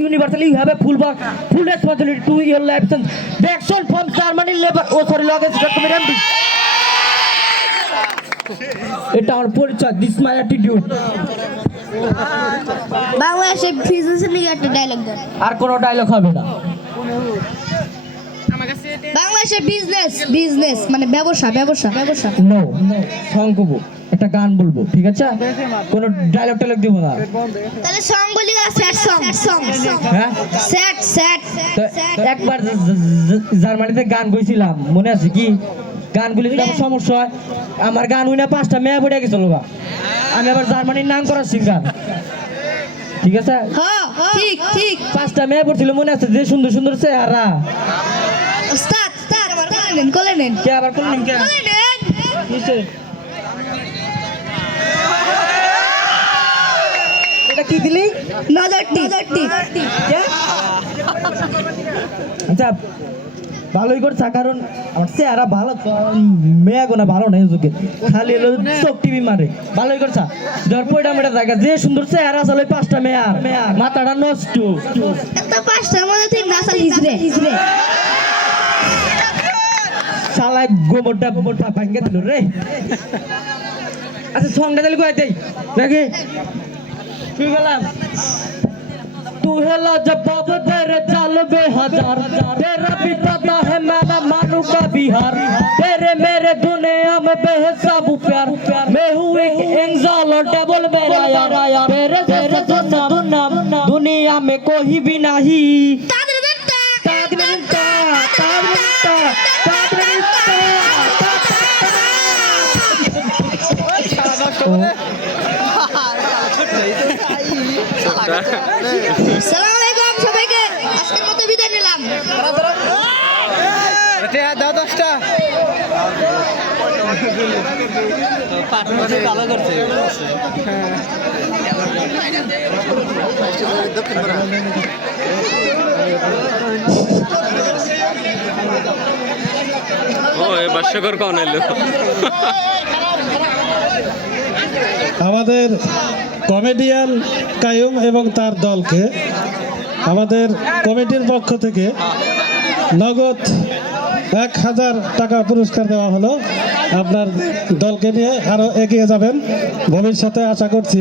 universally you have a full work, full responsibility to your life. The action from Germany labor, oh sorry, Logos recommend এটা আমার পরিচয় this my attitude বাংলাদেশের বিজনেসের নিয়ে একটা dialogue দেন আর কোনো ডায়লগ হবে না বাংলাদেশের বিজনেস বিজনেস মানে ব্যবসা ব্যবসা ব্যবসা। নো সং করব। একটা গান বলব ঠিক আছে? কোনো ডায়লগ টায়লগ দিব না। তাহলে সং বলি স্যাড সং সং হ্যাঁ? স্যাড স্যাড তো একবার জার্মানিতে গান গইছিলাম মনে আছে কি? গানগুলি যদি আমার সমস্যা হয়। আমার গান হই না পাঁচটা মেয়ে পড়ে গেছিল গা আমি আবার জার্মানির নাম করা সিঙ্গার ঠিক আছে? হ্যাঁ ঠিক ঠিক। পাঁচটা মেয়ে পড়ছিল মনে আছে যে সুন্দর সুন্দর চেহারা। কোলে নেন কোলে নেন কে আবার কোন কে? কোলে নেন কিসে? এটা কি দিলি? নজর টিপ নজর টিপ কে? আচ্ছা ভালোই করছা কারণ আমার চেহারা ভালো মেয়া গোনা ভালো নাই চোখে খালি হলো চোখ টিভি মারে। ভালোই করছা। ধর পয়টা মেটা জায়গা যে সুন্দর চেহারা চলে পাঁচটা মেয়ার। মাথাটা নষ্ট। পাঁচটার মধ্যে তুই নাসাল হিজরে হিজরে শালায় গোবরটা গোবরটা ভাঙ্গে দিল রে আচ্ছা সঙ্গে দিলে কয়ে দেই দেখি কি গেলাম तू है लाजवाब तेरे चाल बेहजार तेरा भी पता है मैं ना मानू का बिहार तेरे मेरे दुनिया में बेहिसाब प्यार मैं हूँ एक इंसान और डबल मेरा यार तेरे तेरे दुनिया दुनिया में कोई भी नहीं সালাম আলাইকুম সবাইকে আজকের মতো বিদায় নিলাম দাও দশটা ও এ বাস্যকর কন এলো আমাদের কমেডিয়ান কায়ুম এবং তার দলকে আমাদের কমিটির পক্ষ থেকে নগদ এক হাজার টাকা পুরস্কার দেওয়া হলো। আপনার দলকে নিয়ে আরও এগিয়ে যাবেন ভবিষ্যতে আশা করছি।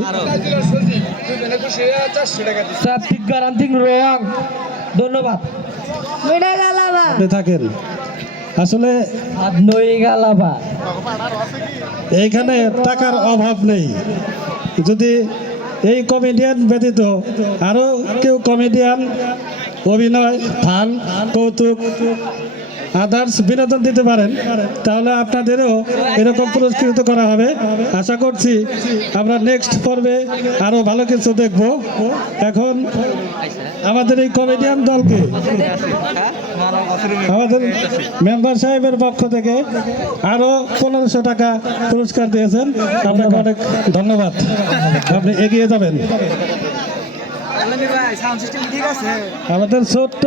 ধন্যবাদ। আপনি থাকেন। আসলে এইখানে টাকার অভাব নেই। যদি এই কমেডিয়ান ব্যতীত আরও কেউ কমেডিয়ান অভিনয় ফান কৌতুক আদার্স বিনোদন দিতে পারেন তাহলে আপনাদেরও এরকম পুরস্কৃত করা হবে। আশা করছি আমরা নেক্সট পর্বে আরও ভালো কিছু দেখব। এখন আমাদের এই কমেডিয়ান দলকে আমাদের মেম্বার সাহেবের পক্ষ থেকে আরও পনেরোশো টাকা পুরস্কার দিয়েছেন। আপনাকে অনেক ধন্যবাদ। আপনি এগিয়ে যাবেন। আমাদের ছোট্ট